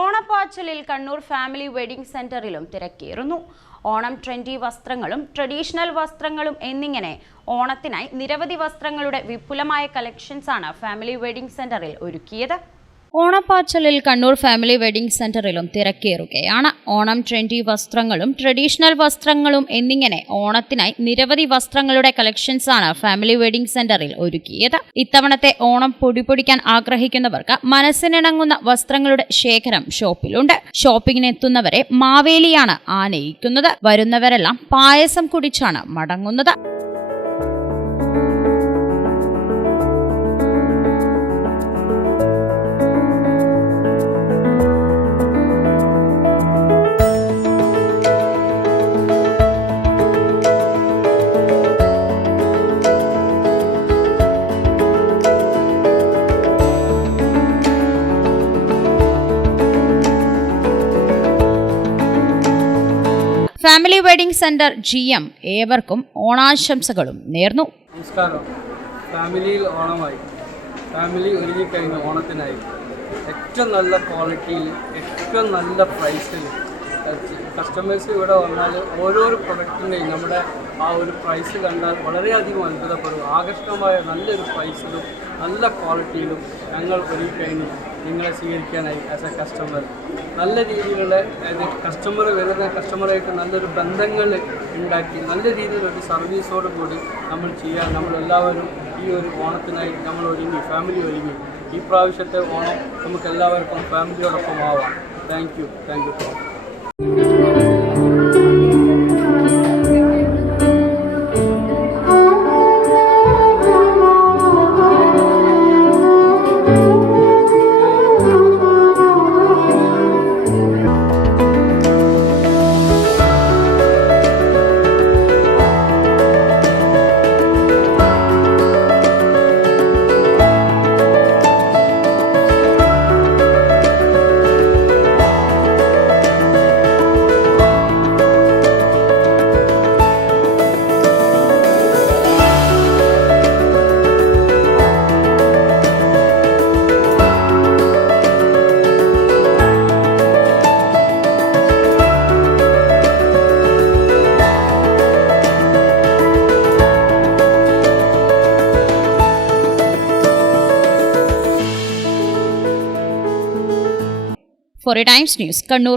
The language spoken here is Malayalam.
ഓണപ്പാച്ചിലിൽ കണ്ണൂർ ഫാമിലി വെഡിംഗ് സെന്ററിലും തിരക്കേറുന്നു. ഓണം ട്രെൻഡി വസ്ത്രങ്ങളും ട്രഡീഷണൽ വസ്ത്രങ്ങളും എന്നിങ്ങനെ ഓണത്തിനായി നിരവധി വസ്ത്രങ്ങളുടെ വിപുലമായ കളക്ഷൻസാണ് ഫാമിലി വെഡിംഗ് സെന്ററിൽ ഒരുക്കിയത്. ഓണപ്പാച്ചിലിൽ കണ്ണൂർ ഫാമിലി വെഡിംഗ് സെന്ററിലും തിരക്കേറുകയാണ്. ഓണം ട്രെൻഡി വസ്ത്രങ്ങളും ട്രഡീഷണൽ വസ്ത്രങ്ങളും എന്നിങ്ങനെ ഓണത്തിനായി നിരവധി വസ്ത്രങ്ങളുടെ കളക്ഷൻസാണ് ഫാമിലി വെഡിംഗ് സെന്ററിൽ ഒരുക്കിയത്. ഇത്തവണത്തെ ഓണം പൊടിപൊടിക്കാൻ ആഗ്രഹിക്കുന്നവർക്ക് മനസ്സിനിണങ്ങുന്ന വസ്ത്രങ്ങളുടെ ശേഖരം ഷോപ്പിലുണ്ട്. ഷോപ്പിങ്ങിനെത്തുന്നവരെ മാവേലിയാണ് ആനയിക്കുന്നത്. വരുന്നവരെല്ലാം പായസം കുടിച്ചാണ് മടങ്ങുന്നത്. ഫാമിലി വെഡിംഗ് സെന്റർ GM ഏവർക്കും ഓണാശംസകളും നേർന്നു. നമസ്കാരം. ഫാമിലിയിൽ ഓണമായി, ഫാമിലി ഒരുങ്ങിക്കഴിഞ്ഞ ഓണത്തിനായി ഏറ്റവും നല്ല ക്വാളിറ്റിയിൽ ഏറ്റവും നല്ല പ്രൈസിൽ കസ്റ്റമേഴ്സ് ഇവിടെ വന്നാൽ ഓരോരോ പ്രൊഡക്റ്റിൻ്റെയും നമ്മുടെ ആ ഒരു പ്രൈസ് കണ്ടാൽ വളരെയധികം അത്ഭുതപ്പെടും. ആകർഷകമായ നല്ലൊരു പ്രൈസിലും നല്ല ക്വാളിറ്റിയിലും ഞങ്ങൾ ഒരുങ്ങിക്കഴിഞ്ഞ് നിങ്ങളെ സ്വീകരിക്കാനായി ആസ് എ കസ്റ്റമർ നല്ല രീതിയിലുള്ള കസ്റ്റമർ വരുന്ന കസ്റ്റമറായിട്ട് നല്ലൊരു ബന്ധങ്ങൾ ഉണ്ടാക്കി നല്ല രീതിയിലൊരു സർവീസോട് കൂടി നമ്മൾ ചെയ്യാൻ നമ്മളെല്ലാവരും ഈ ഒരു ഓണത്തിനായി നമ്മൾ ഒരുങ്ങി, ഫാമിലി ഒരുങ്ങി. ഈ പ്രാവശ്യത്തെ ഓണം നമുക്ക് എല്ലാവർക്കും ഫാമിലിയോടൊപ്പം ആവാം. Thank you. For a Times News, Kannur.